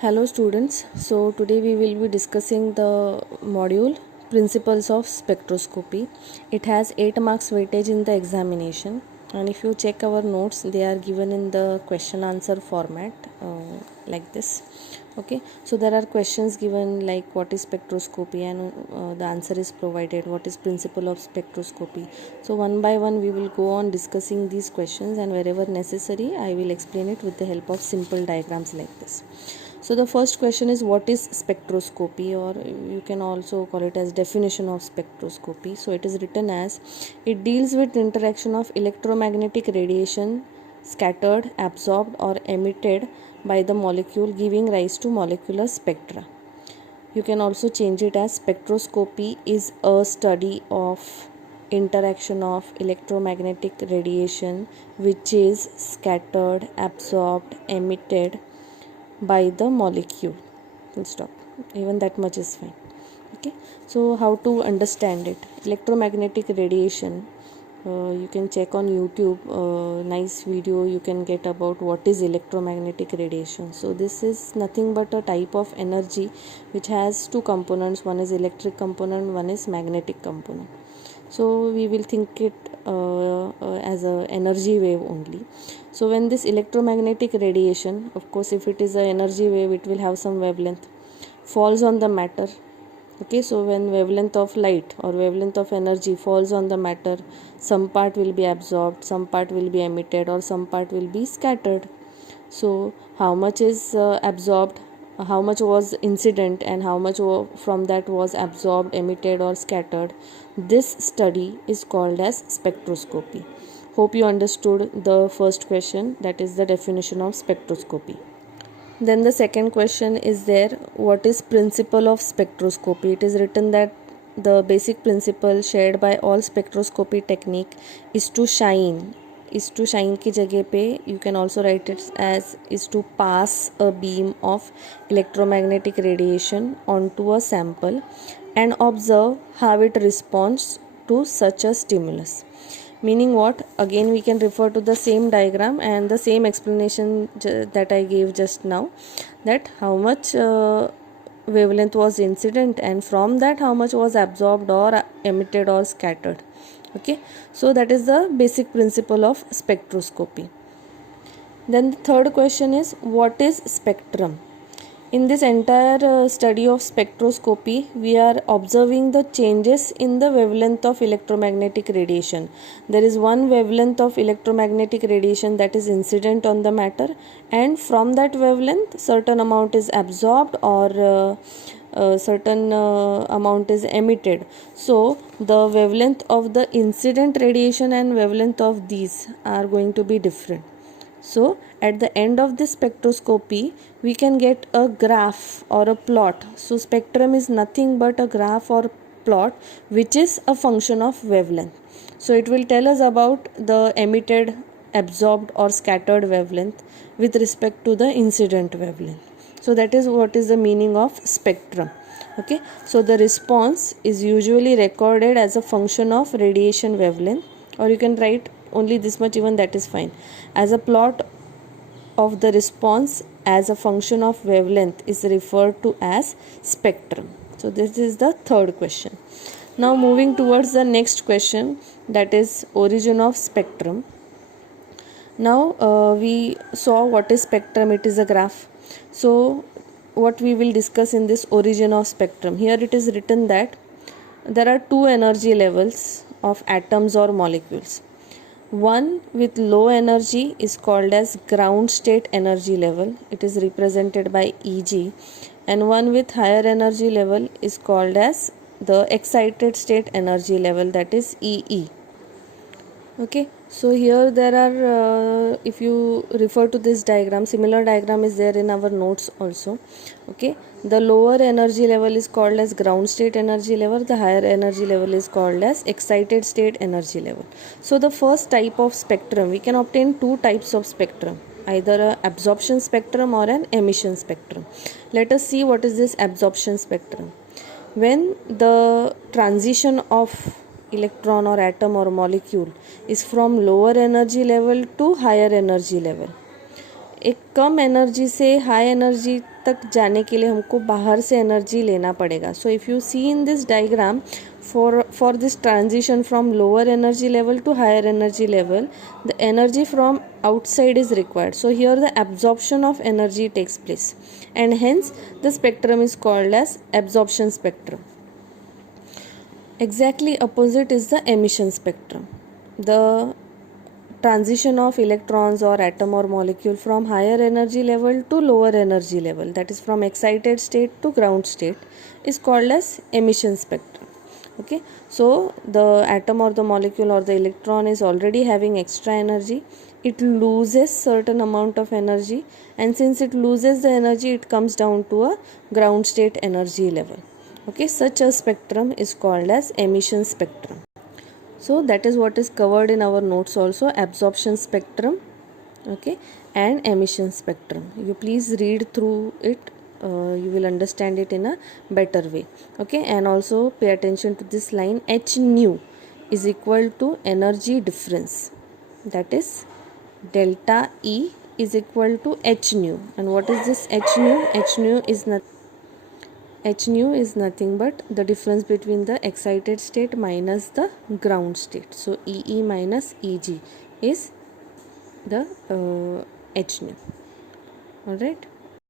Hello students, so today we will be discussing the module Principles of Spectroscopy. It has 8 marks weightage in the examination, and if you check our notes they are given in the question answer format like this. Okay, so there are questions given like what is spectroscopy, and the answer is provided what is principle of spectroscopy. So one by one we will go on discussing these questions, and wherever necessary I will explain it with the help of simple diagrams like this. So the first question is what is spectroscopy, or you can also call it as definition of spectroscopy. So it is written as it deals with interaction of electromagnetic radiation scattered, absorbed or emitted by the molecule, giving rise to molecular spectra. You can also change it as spectroscopy is a study of interaction of electromagnetic radiation which is scattered, absorbed, emitted by the molecule. Full stop. Even that much is fine. Okay, so how to understand it? Electromagnetic radiation, you can check on YouTube, nice video you can get about what is electromagnetic radiation. So this is nothing but a type of energy which has two components, one is electric component, one is magnetic component. So we will think it as a energy wave only. So when this electromagnetic radiation, of course if it is a energy wave it will have some wavelength, falls on the matter. Okay, so when wavelength of light or wavelength of energy falls on the matter, some part will be absorbed, some part will be emitted, or some part will be scattered. So how much is absorbed, how much was incident, and how much from that was absorbed, emitted or scattered, this study is called as spectroscopy. Hope you understood the first question, that is the definition of spectroscopy. Then the second question is there, what is principle of spectroscopy? It is written that the basic principle shared by all spectroscopy technique is to shine. Is to shine की जगह पे you can also write it as is to pass a beam of electromagnetic radiation onto a sample and observe how it responds to such a stimulus. Meaning what? Again we can refer to the same diagram and the same explanation that I gave just now, that how much wavelength was incident, and from that how much was absorbed or emitted or scattered. Okay, so that is the basic principle of spectroscopy. Then the third question is what is spectrum? In this entire study of spectroscopy, we are observing the changes in the wavelength of electromagnetic radiation. There is one wavelength of electromagnetic radiation that is incident on the matter, and from that wavelength certain amount is absorbed or certain amount is emitted. So the wavelength of the incident radiation and wavelength of these are going to be different. So at the end of this spectroscopy we can get a graph or a plot. So spectrum is nothing but a graph or plot which is a function of wavelength. So it will tell us about the emitted, absorbed or scattered wavelength with respect to the incident wavelength. So that is what is the meaning of spectrum. Okay, so the response is usually recorded as a function of radiation wavelength, or you can write only this much, even that is fine, as a plot of the response as a function of wavelength is referred to as spectrum. So this is the third question. Now moving towards the next question, that is origin of spectrum. Now we saw what is spectrum, it is a graph. So what we will discuss in this origin of spectrum, here it is written that there are two energy levels of atoms or molecules. One with low energy is called as ground state energy level, it is represented by Eg, and one with higher energy level is called as the excited state energy level, that is EE. Okay, so here there are if you refer to this diagram, similar diagram is there in our notes also. Okay, the lower energy level is called as ground state energy level, the higher energy level is called as excited state energy level. So the first type of spectrum, we can obtain two types of spectrum, either a absorption spectrum or an emission spectrum. Let us see what is this absorption spectrum. When the transition of electron or atom or molecule is from lower energy level to higher energy level, एक कम energy से high energy तक जाने के लिए हमको बाहर से energy लेना पड़ेगा. So if you see in this diagram, for this transition from lower energy level to higher energy level, the energy from outside is required. So here the absorption of energy takes place, and hence the spectrum is called as absorption spectrum. Exactly opposite is the emission spectrum. The transition of electrons or atom or molecule from higher energy level to lower energy level, that is from excited state to ground state, is called as emission spectrum. Okay, so the atom or the molecule or the electron is already having extra energy. It loses certain amount of energy, and since it loses the energy, it comes down to a ground state energy level. Okay, such a spectrum is called as emission spectrum. So that is what is covered in our notes also, absorption spectrum, okay, and emission spectrum. You please read through it, you will understand it in a better way. Okay, and also pay attention to this line, H nu is equal to energy difference, that is delta E is equal to H nu. And what is this H nu? H nu is nothing but the difference between the excited state minus the ground state. So EE minus EG is the H nu. Alright.